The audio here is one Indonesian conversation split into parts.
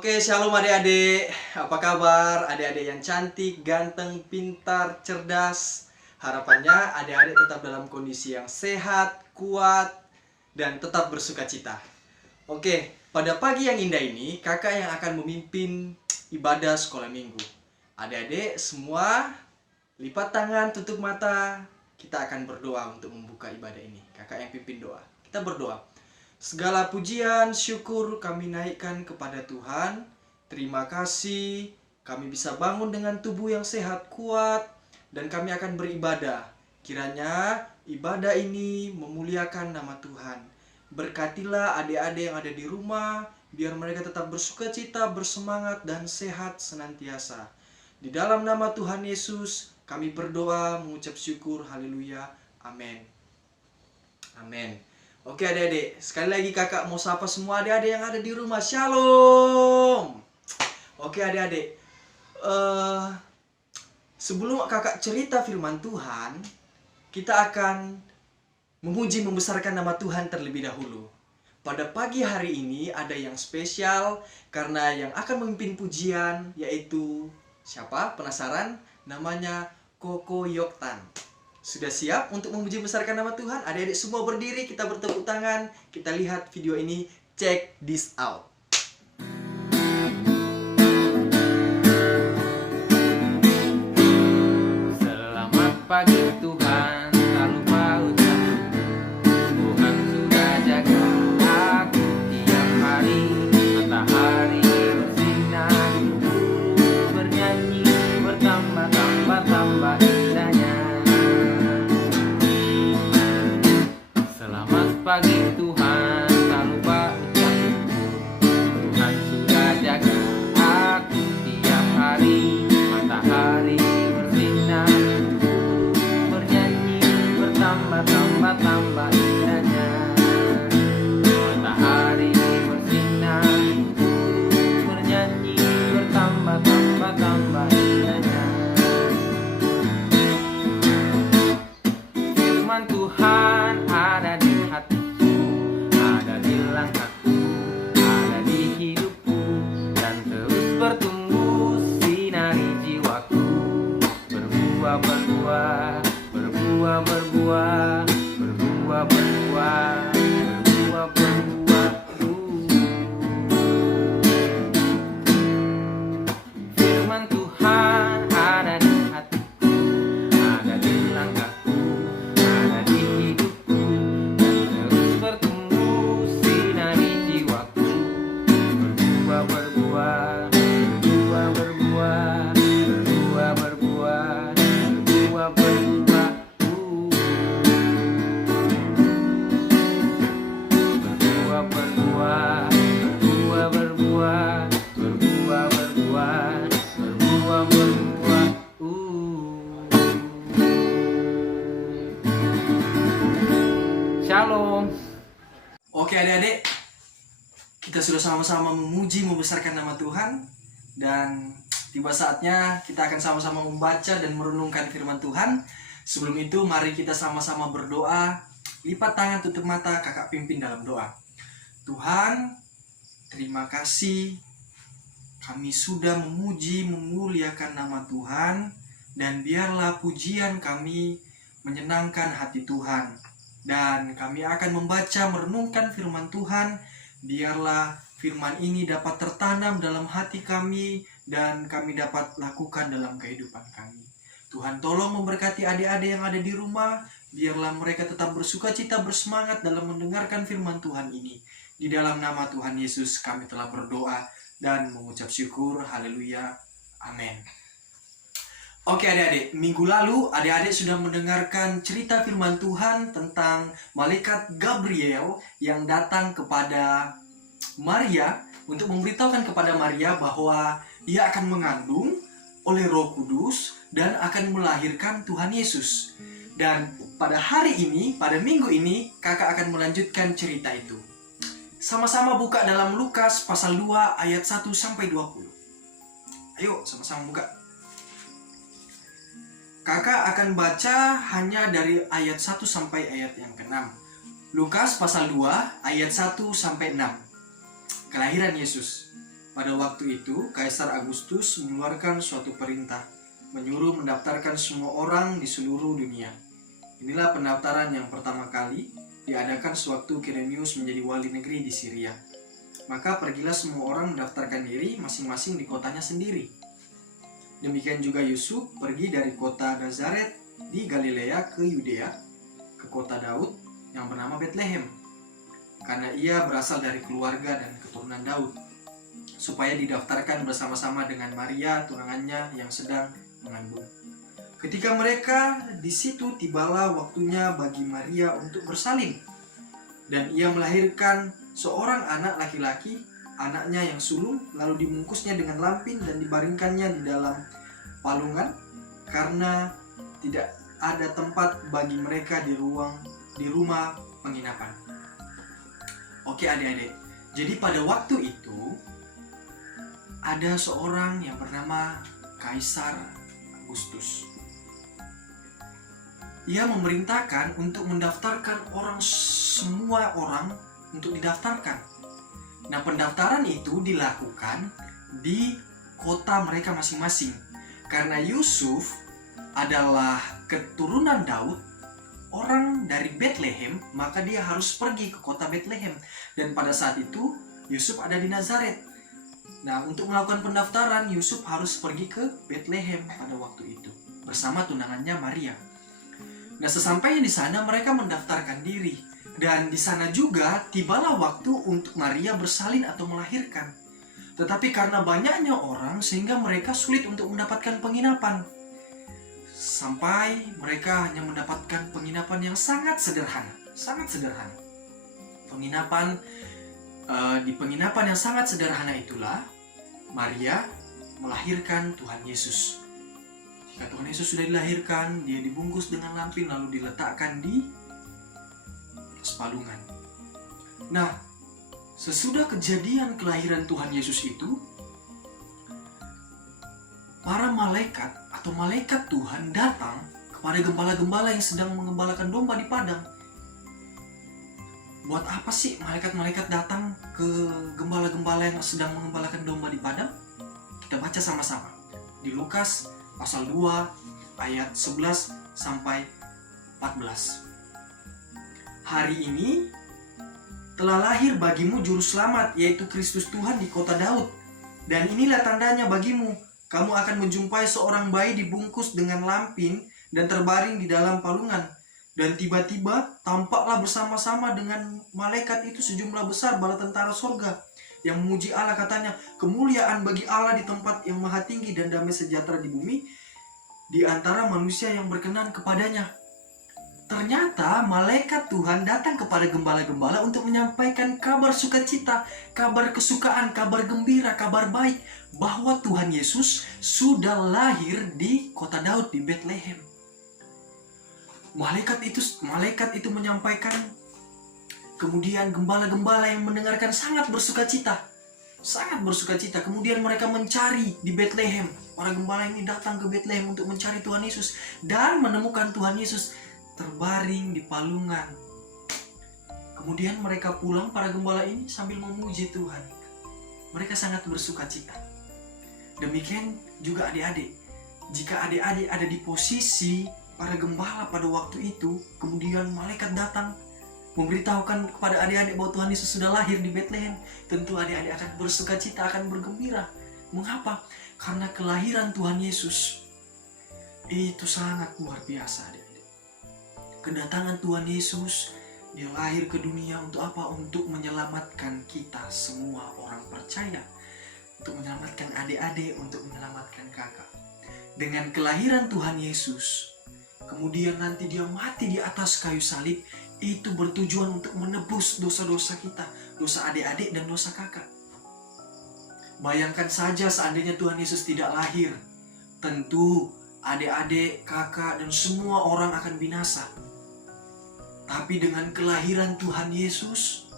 Oke, shalom adik-adik. Apa kabar? Adik-adik yang cantik, ganteng, pintar, cerdas. Harapannya adik-adik tetap dalam kondisi yang sehat, kuat, dan tetap bersukacita. Oke, pada pagi yang indah ini, kakak yang akan memimpin ibadah sekolah minggu. Adik-adik semua lipat tangan, tutup mata. Kita akan berdoa untuk membuka ibadah ini. Kakak yang pimpin doa. Kita berdoa. Segala pujian, syukur kami naikkan kepada Tuhan. Terima kasih kami bisa bangun dengan tubuh yang sehat, kuat, dan kami akan beribadah. Kiranya ibadah ini memuliakan nama Tuhan. Berkatilah adik-adik yang ada di rumah, biar mereka tetap bersukacita, bersemangat, dan sehat senantiasa. Di dalam nama Tuhan Yesus, kami berdoa, mengucap syukur, haleluya, amin. Amin. Oke adik-adik, sekali lagi kakak mau sapa semua adik-adik yang ada di rumah. Shalom. Oke adik-adik, sebelum kakak cerita firman Tuhan, kita akan memuji membesarkan nama Tuhan terlebih dahulu. Pada pagi hari ini ada yang spesial karena yang akan memimpin pujian yaitu siapa? Penasaran? Namanya Koko Yoktan. Sudah siap untuk memuji besarkan nama Tuhan? Adik-adik semua berdiri, kita bertepuk tangan. Kita lihat video ini. Check this out. Selamat pagi Tuhan, tak lupa ucap Tuhan sudah jaga aku tiap hari. Matahari bersinar, bernyanyi, bertambah-tambah indahnya. Selamat pagi Tuhan, tak lupa ucap Tuhan sudah jaga aku tiap hari. Matahari bersinar, bernyanyi, bertambah-tambah indahnya. Matahari bersinar, bernyanyi, bertambah-tambah indahnya. Firman Tuhan ada di hatiku, ada di langkahku, ada di hidupku, dan terus bertumbuh sinari jiwaku. Berbuah-berbuah, berbuah-berbuah, berbuah-berbuah, berbuah-berbuah. Firman Tuhan ada di hatiku, ada di langkahku, ada di hidupku, dan terus bertumbuh sinari jiwaku. Berbuah-berbuah, berbuah-berbuah, berbuah-berbuah, berbuah-berbuah. Berbuah-berbuah, berbuah-berbuah, berbuah-berbuah, berbuah-berbuah. Shalom. Oke adik-adik, kita sudah sama-sama memuji membesarkan nama Tuhan. Dan tiba saatnya kita akan sama-sama membaca dan merenungkan firman Tuhan. Sebelum itu mari kita sama-sama berdoa. Lipat tangan, tutup mata, kakak pimpin dalam doa. Tuhan, terima kasih kami sudah memuji memuliakan nama Tuhan. Dan biarlah pujian kami menyenangkan hati Tuhan. Dan kami akan membaca merenungkan firman Tuhan. Biarlah firman ini dapat tertanam dalam hati kami dan kami dapat lakukan dalam kehidupan kami. Tuhan tolong memberkati adik-adik yang ada di rumah. Biarlah mereka tetap bersukacita, bersemangat dalam mendengarkan firman Tuhan ini. Di dalam nama Tuhan Yesus kami telah berdoa dan mengucap syukur. Haleluya. Amin. Oke adik-adik, minggu lalu adik-adik sudah mendengarkan cerita firman Tuhan tentang malaikat Gabriel yang datang kepada Maria untuk memberitahukan kepada Maria bahwa ia akan mengandung oleh Roh Kudus dan akan melahirkan Tuhan Yesus. Dan pada hari ini, pada minggu ini, kakak akan melanjutkan cerita itu. Sama-sama buka dalam Lukas pasal 2 ayat 1 sampai 20. Ayo sama-sama buka. Kakak akan baca hanya dari ayat 1 sampai ayat yang ke-6. Lukas pasal 2 ayat 1 sampai 6. Kelahiran Yesus. Pada waktu itu, Kaisar Agustus mengeluarkan suatu perintah, menyuruh mendaftarkan semua orang di seluruh dunia. Inilah pendaftaran yang pertama kali diadakan sewaktu Quirinius menjadi wali negeri di Syria. Maka pergilah semua orang mendaftarkan diri masing-masing di kotanya sendiri. Demikian juga Yusuf pergi dari kota Nazaret di Galilea ke Yudea, ke kota Daud yang bernama Betlehem, karena ia berasal dari keluarga dan keturunan Daud, supaya didaftarkan bersama-sama dengan Maria tunangannya yang sedang mengandung. Ketika mereka di situ, tibalah waktunya bagi Maria untuk bersalin, dan ia melahirkan seorang anak laki-laki, anaknya yang sulung, lalu dibungkusnya dengan lampin dan dibaringkannya di dalam palungan, karena tidak ada tempat bagi mereka di rumah penginapan. Oke adik-adik, jadi pada waktu itu ada seorang yang bernama Kaisar Agustus. Ia memerintahkan untuk mendaftarkan semua orang untuk didaftarkan. Nah, pendaftaran itu dilakukan di kota mereka masing-masing. Karena Yusuf adalah keturunan Daud, orang dari Betlehem, maka dia harus pergi ke kota Betlehem. Dan pada saat itu Yusuf ada di Nazaret. Nah, untuk melakukan pendaftaran, Yusuf harus pergi ke Betlehem pada waktu itu bersama tunangannya Maria. Nah, sesampainya di sana mereka mendaftarkan diri, dan di sana juga tibalah waktu untuk Maria bersalin atau melahirkan. Tetapi karena banyaknya orang sehingga mereka sulit untuk mendapatkan penginapan. Sampai mereka hanya mendapatkan penginapan yang sangat sederhana, di penginapan yang sangat sederhana itulah Maria melahirkan Tuhan Yesus. Ketika Tuhan Yesus sudah dilahirkan, dia dibungkus dengan lampin lalu diletakkan di atas palungan. Nah, sesudah kejadian kelahiran Tuhan Yesus itu, para malaikat atau malaikat Tuhan datang kepada gembala-gembala yang sedang mengembalakan domba di padang. Buat apa sih malaikat-malaikat datang ke gembala-gembala yang sedang mengembalakan domba di padang? Kita baca sama-sama di Lukas pasal 2 ayat 11 sampai 14. Hari ini telah lahir bagimu juru selamat, yaitu Kristus Tuhan di kota Daud. Dan inilah tandanya bagimu, kamu akan menjumpai seorang bayi dibungkus dengan lampin dan terbaring di dalam palungan. Dan tiba-tiba tampaklah bersama-sama dengan malaikat itu sejumlah besar bala tentara sorga yang memuji Allah, katanya, kemuliaan bagi Allah di tempat yang maha tinggi dan damai sejahtera di bumi di antara manusia yang berkenan kepadanya. Ternyata malaikat Tuhan datang kepada gembala-gembala untuk menyampaikan kabar sukacita, kabar kesukaan, kabar gembira, kabar baik bahwa Tuhan Yesus sudah lahir di kota Daud di Betlehem. Malaikat itu menyampaikan, kemudian gembala-gembala yang mendengarkan sangat bersukacita. Kemudian mereka mencari di Betlehem. Para gembala ini datang ke Betlehem untuk mencari Tuhan Yesus dan menemukan Tuhan Yesus terbaring di palungan. Kemudian mereka pulang, para gembala ini sambil memuji Tuhan. Mereka sangat bersukacita. Demikian juga adik-adik. Jika adik-adik ada di posisi para gembala pada waktu itu, kemudian malaikat datang memberitahukan kepada adik-adik bahwa Tuhan Yesus sudah lahir di Betlehem, tentu adik-adik akan bersukacita, akan bergembira. Mengapa? Karena kelahiran Tuhan Yesus itu sangat luar biasa, adik-adik. Kedatangan Tuhan Yesus, dia lahir ke dunia untuk apa? Untuk menyelamatkan kita semua orang percaya, untuk menyelamatkan adik-adik, untuk menyelamatkan kakak. Dengan kelahiran Tuhan Yesus, kemudian nanti dia mati di atas kayu salib, itu bertujuan untuk menebus dosa-dosa kita, dosa adik-adik dan dosa kakak. Bayangkan saja seandainya Tuhan Yesus tidak lahir, tentu adik-adik, kakak, dan semua orang akan binasa. Tapi dengan kelahiran Tuhan Yesus,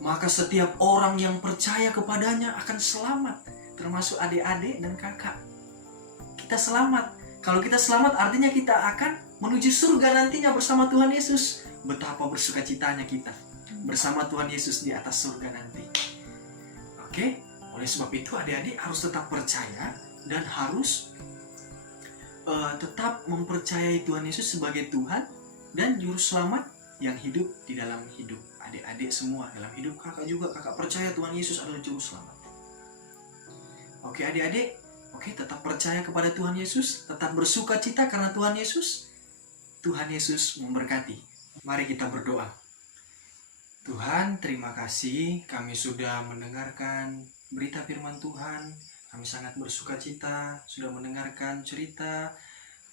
maka setiap orang yang percaya kepadanya akan selamat, termasuk adik-adik dan kakak. Kita selamat. Kalau kita selamat artinya kita akan menuju surga nantinya bersama Tuhan Yesus. Betapa bersukacitanya kita bersama Tuhan Yesus di atas surga nanti. Oke? Oleh sebab itu adik-adik harus tetap percaya dan harus tetap mempercayai Tuhan Yesus sebagai Tuhan dan Juru Selamat yang hidup di dalam hidup adik-adik semua. Dalam hidup kakak juga, kakak percaya Tuhan Yesus adalah Juru Selamat. Oke adik-adik, oke tetap percaya kepada Tuhan Yesus, tetap bersuka cita karena Tuhan Yesus. Tuhan Yesus memberkati. Mari kita berdoa. Tuhan, terima kasih kami sudah mendengarkan berita firman Tuhan. Kami sangat bersuka cita sudah mendengarkan cerita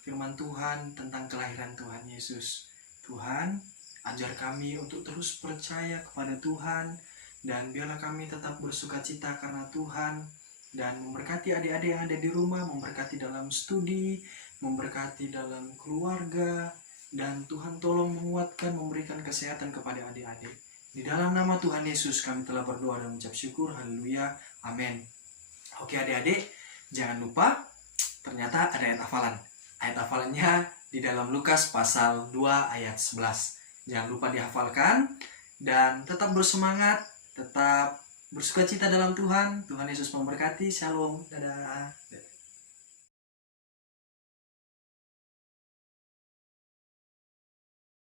firman Tuhan tentang kelahiran Tuhan Yesus. Tuhan, ajar kami untuk terus percaya kepada Tuhan, dan biarlah kami tetap bersuka cita karena Tuhan, dan memberkati adik-adik yang ada di rumah, memberkati dalam studi, memberkati dalam keluarga, dan Tuhan tolong menguatkan, memberikan kesehatan kepada adik-adik. Di dalam nama Tuhan Yesus kami telah berdoa dan mengucap syukur. Haleluya. Amin. Oke adik-adik, jangan lupa ternyata ada ayat hafalan. Ayat hafalannya di dalam Lukas pasal 2 ayat 11. Jangan lupa dihafalkan dan tetap bersemangat, tetap bersuka cita dalam Tuhan. Tuhan Yesus memberkati. Shalom. Dadah.